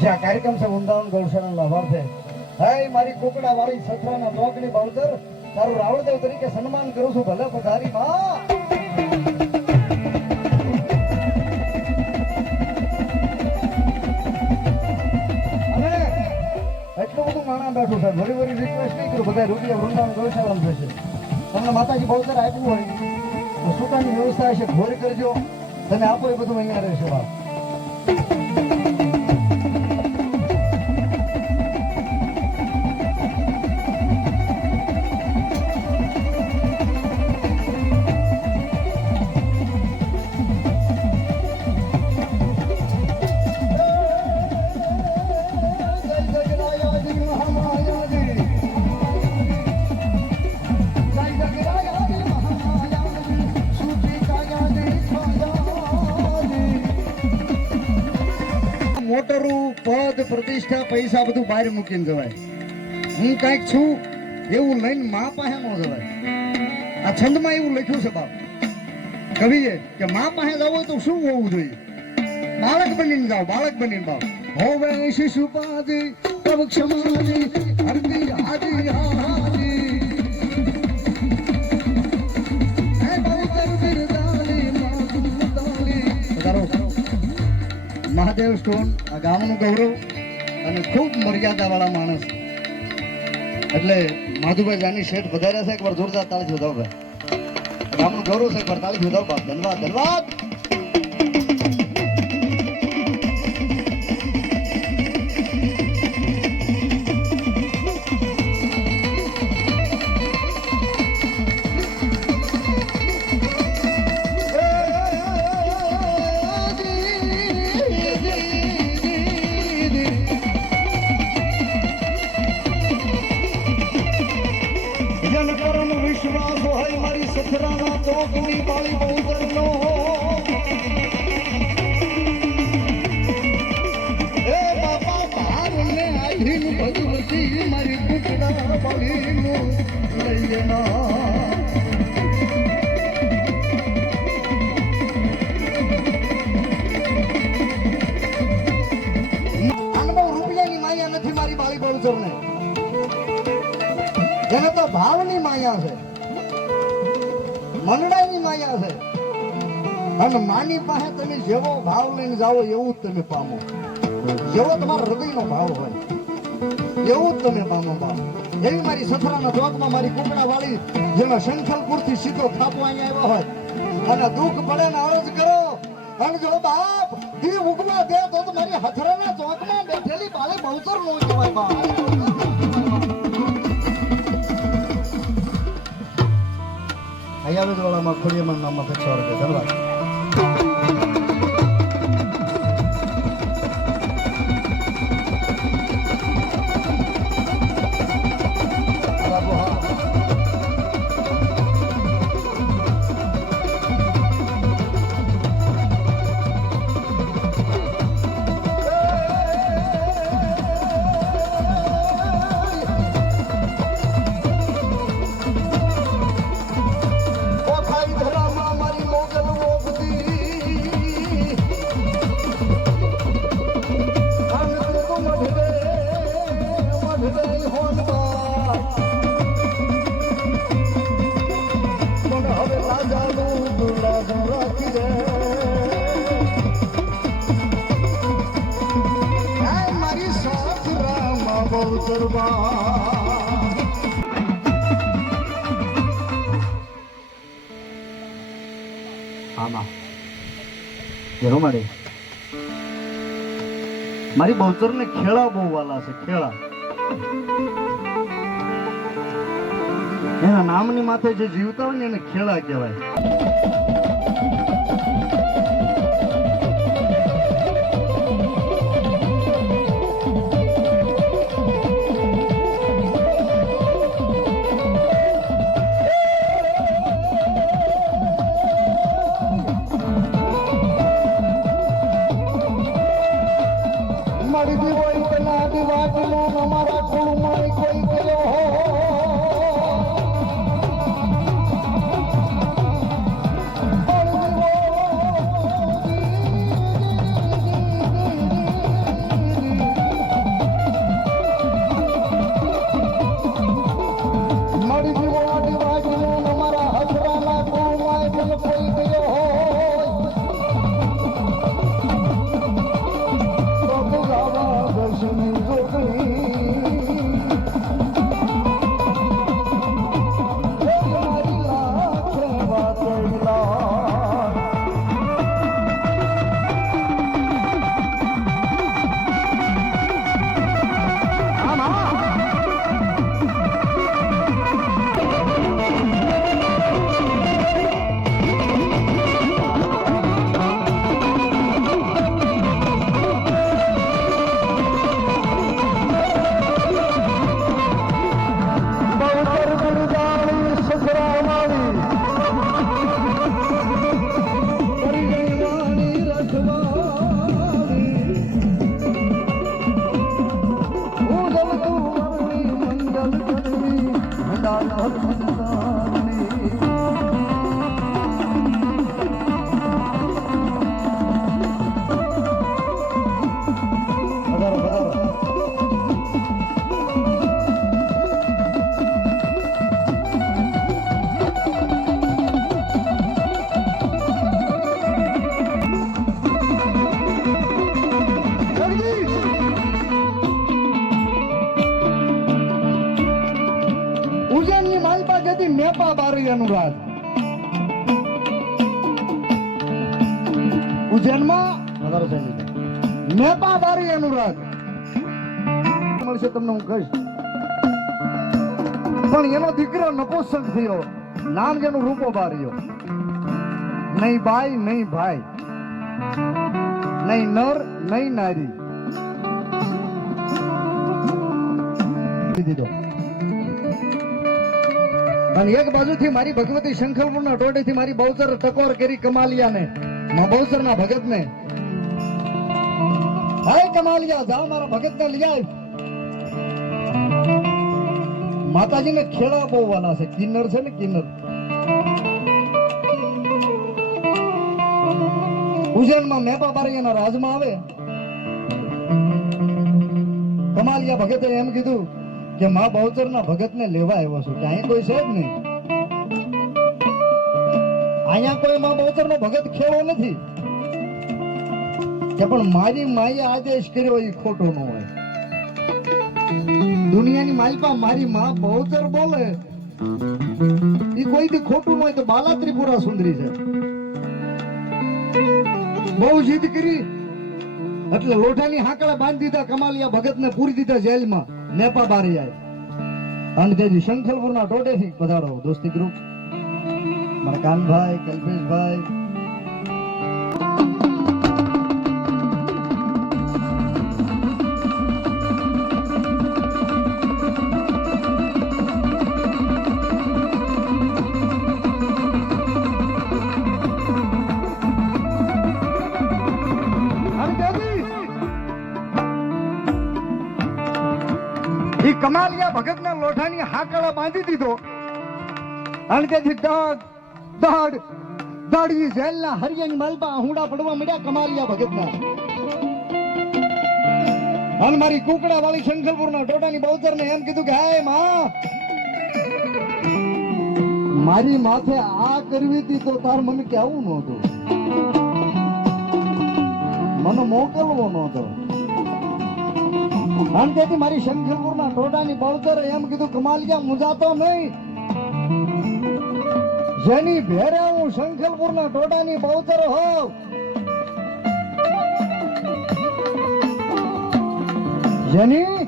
જે આ કાર્યક્રમ છે વૃંદાવન ગૌશાળાનો લાભાર્થ છે. હે મારી કોકડા વાળી સથરાના ચોકની બાવતર તારું રાવણદેવ તરીકે સન્માન કરું છું. ભલે પધારી માં. એટલું બધું માણા બેઠું છે. વરી વરી રિક્વેસ્ટ નહીં કરું. બધા રૂપિયા વૃંદાવન ગૌશાળામાં થશે. તમને માતાજી બહુતર આપ્યું હોય તો સુતાની વ્યવસ્થા હશે ઘોર કરજો. તમે આપો એ બધું અહીંયા રહેશે બાપ. મોટરું પદ પ્રતિષ્ઠા પૈસા બધું બહાર મૂકીને જવાય. હું કઈક છું એવું લઈને મા પાસે ન જવાય. આ છંદમાં એવું લખ્યું છે બાપ કવિએ કે મા પાસે જવું હોય તો શું હોવું જોઈએ? બાળક બનીને જાઓ. બાળક બનીને બાપ હોવે શિશુપાદી તબ ક્ષમાદી હરતી હાજી હાજી હે બહુતર બિરદાલી માતુતાલી. મહાદેવ સ્ટોન આ ગામનું ગૌરવ અને ખૂબ મર્યાદાવાળા માણસ એટલે માધુભાઈ જાની શેઠ વધાર્યા છે. એકવાર જોરદાર તાળી વધાવો ભાઈ. ગામનું ગૌરવ છે. એકવાર તાળી વધાવો બાપ. ધન્યવાદ ધન્યવાદ. વિશ્વાસ હોય મારી સથરાના ચોકની બાળી બહુતરનો. એ બાપા ભારને આધીન ભગવતી મારી કુકડા બાળીનું લઈએ ના. રૂપિયાની માયા નથી મારી બાળી બહુતરને. એને તો ભાવની માયા છે, મંડળાની માયા છે. અને માની પાસે તમે જેવો ભાવ લઈને જાઓ એવું જ તમે પામો. જેવો તમારો હૃદયનો ભાવ હોય એવું જ તમે પામો બાપ. એવી મારી સથરાના ચોકમાં મારી કુકડા વાળી જેમાં શંખલપુરથી સીધો થાપો અહીંયા આવ્યો હોય અને દુઃખ પડે ને અરજ કરો અને જો બાપ ઈ ઉગવા દે તો મારી હથરાના ચોકમાં બેઠેલી બાળી બહુતર નો કહેવાય બાપ. અહીંયા વાળામાં ખોડિયામાં નામમાં 100 રૂપિયા. ધન્યવાદ. મારી બહુતર ને ખેડા બહુ વાલા છે. ખેડા એના નામની માથે જે જીવતા હોય ને એને ખેડા કહેવાય. અમારા કુળમાં કોઈ ગયો એનું રાજ. ઉજ્જૈનમાં વધારો સાહેબ મેપા બારી એનું રાજ મળશે તમને હું કહીશ. પણ એનો દીકરો નપુંસક થયો, નામ જેનું રૂપો બાર્યો. નહીં બાઈ નહીં ભાઈ, નહીં નર નહીં નારી. દીધો અને એક બાજુથી મારી ભગવતી શંખલપુરના ટોટેથી મારી બહુચર ટકોર કરી કમાલિયાને, બહુચર ના ભગત ને. હાય કમાલિયા, જાઓ મારા ભગત ને લઈ આવ. માતાજીને ખેડા બહુ વાલા છે, કિન્નર છે ને કિન્નર. ઉજ્જૈનમાં મેપા બારીયાના રાજમાં આવે. કમાલિયા ભગતે એમ કીધું કે માં બહુચરના ભગતને લેવા આવ્યો છું, કે અહીં કોઈ છે જ નહીં. અહીંયા કોઈ માં બહુચરનો ભગત ખેડો નથી. કે પણ મારી માએ આદેશ કર્યો એ ખોટો ન હોય. દુનિયાની માલપા મારી માં બહુચર બોલે એ કોઈથી ખોટું ન હોય તો બાલા ત્રિપુરા સુંદરી છે. બહુ જીદ કરી એટલે લોઢાની હાકડા બાંધી દીધા કમાલિયા ભગતને, પૂરી દીધા જેલમાં. મેપા બારી આય અને તેથી શંખલપુરના ટોટેથી પધારો દોસ્તી ગ્રુપ. મારા કાનભાઈ, કલ્પેશભાઈ, કમાલિયા ભગતના લોઢાની હાકડા બાંધી દીધો અને તેથી દાડી જેલના હરિયાની માલપા હુંડા પડવા મળ્યા કમાલિયા ભગતના. અને મારી કુકડા વાળી શંખલપુરના ટોટાની બહુચરને એમ કીધું કે હાય માં, મારી માથે આ કરવી હતી તો તાર મને કેવું નહોતું, મને મોકલવો નહોતો. અને તેથી મારી શંખલપુરના ટોટાની બહુચરે એમ કીધું કમાલિયા મુજાતો નહીં, જેની ભેરે હું શંખલપુરના ટોટાની બહુચર હોઉં, જેની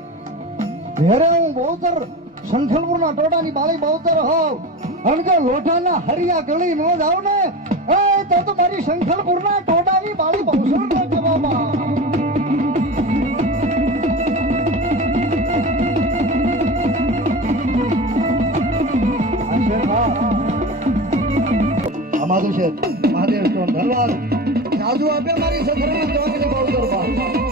ભેરે હું બહુચર શંખલપુરના ટોટાની બાળી બહુચર હોઉં અને જો લોઢાના હરિયા ગળી ન જાવ ને તો મારી શંખલપુરના ટોટાની બાળી બહુચર ન કહેવામાં. અમારું છે મહાદેવ સ્ટોન ધનવાદ. સાજુ આપે મારી સફરમાં જવાની બહુ કરવા.